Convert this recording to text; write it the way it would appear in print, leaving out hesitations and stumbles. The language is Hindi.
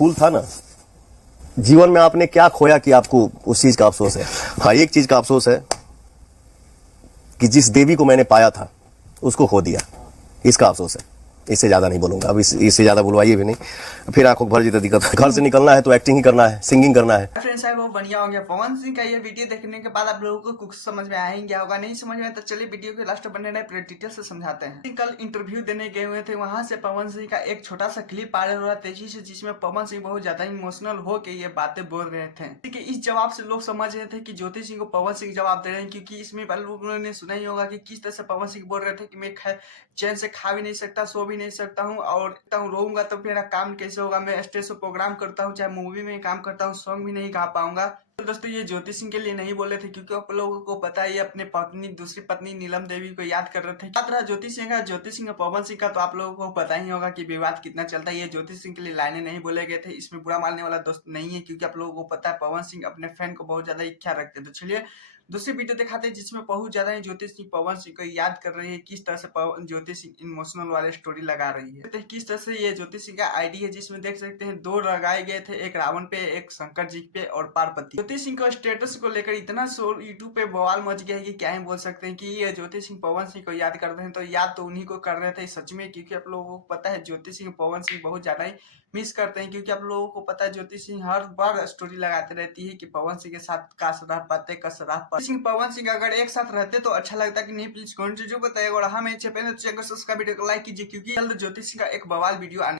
फूल था ना, जीवन में आपने क्या खोया कि आपको उस चीज का अफसोस है? हाँ, एक चीज का अफसोस है कि जिस देवी को मैंने पाया था उसको खो दिया, इसका अफसोस है। इससे ज्यादा नहीं बोलूंगा, अब इससे ज्यादा बुलवाइए भी नहीं, फिर आंखों को भर जीते दिक्कत है। घर से निकलना है तो एक्टिंग ही करना है, सिंगिंग करना है। फ्रेंड्स है वो बढ़िया हो गया। पवन सिंह का ये वीडियो देखने के बाद आप लोगों को कुछ समझ में आया ही गया होगा, नहीं समझ में आया तो चलिए वीडियो के लास्ट बने रहे, पूरे डिटेल से समझाते हैं। कल इंटरव्यू देने गए हुए थे, वहां से पवन सिंह का एक छोटा सा क्लिप आ रहा तेजी से, जिसमें पवन सिंह बहुत ज्यादा इमोशनल हो के ये बातें बोल रहे थे। इस जवाब से लोग समझ रहे थे कि ज्योति सिंह को पवन सिंह जवाब दे रहे हैं, क्योंकि इसमें लोगों ने सुना ही होगा कि किस तरह से पवन सिंह बोल रहे थे कि मैं चैन से खा भी नहीं सकता, सो भी नहीं सकता हूँ, और रोऊंगा तो मेरा काम कैसे होगा, मैं स्टेज पे प्रोग्राम करता हूँ, चाहे मूवी में काम करता हूँ, सॉन्ग भी नहीं गा पाऊंगा। तो दोस्तों ये ज्योति सिंह के लिए नहीं बोले थे, क्योंकि आप लोगों को पता है ये अपने पत्नी, दूसरी पत्नी नीलम देवी को याद कर रहे थे। याद रहा ज्योति सिंह का पवन सिंह का, तो आप लोगों को पता ही होगा कि विवाद कितना चलता है। ये ज्योति सिंह के लिए लाइनें नहीं बोले गए थे, इसमें बुरा मानने वाला दोस्त नहीं है, क्योंकि आप लोगों को पता है पवन सिंह अपने फैन को बहुत ज्यादा इच्छा रखते हैं। तो चलिए दूसरी वीडियो दिखाते हैं, जिसमें बहुत ज्यादा ही ज्योति सिंह पवन सिंह को याद कर रही है, किस तरह से ज्योति सिंह इमोशनल वाले स्टोरी लगा रही है। तो किस तरह से ये ज्योति सिंह का आईडी है, जिसमें देख सकते हैं दो लगाए गए थे, एक रावण पे, एक शंकर जी पे और पार्वती। ज्योति सिंह का स्टेटस को लेकर इतना शोर यूट्यूब पे बवाल मच गया है कि क्या ही बोल सकते हैं। कि ये ज्योति सिंह पवन सिंह को याद करते हैं, तो याद तो उन्हीं को कर रहे थे सच में, क्योंकि आप लोगों को पता है ज्योति सिंह पवन सिंह बहुत ज्यादा ही मिस करते हैं, क्योंकि आप लोगों को पता है ज्योति सिंह हर बार स्टोरी लगाते रहती है कि पवन सिंह के साथ काश रह पाते, कस रह पाते। सिंह पवन सिंह अगर एक साथ रहते तो अच्छा लगता कि नहीं, प्लीज कमेंट जो बताइएगा। और हाँ, मैं चैनल को सब्सक्राइब, वीडियो को लाइक कीजिए, क्योंकि जल्द ज्योति सिंह का एक बवाल वीडियो आने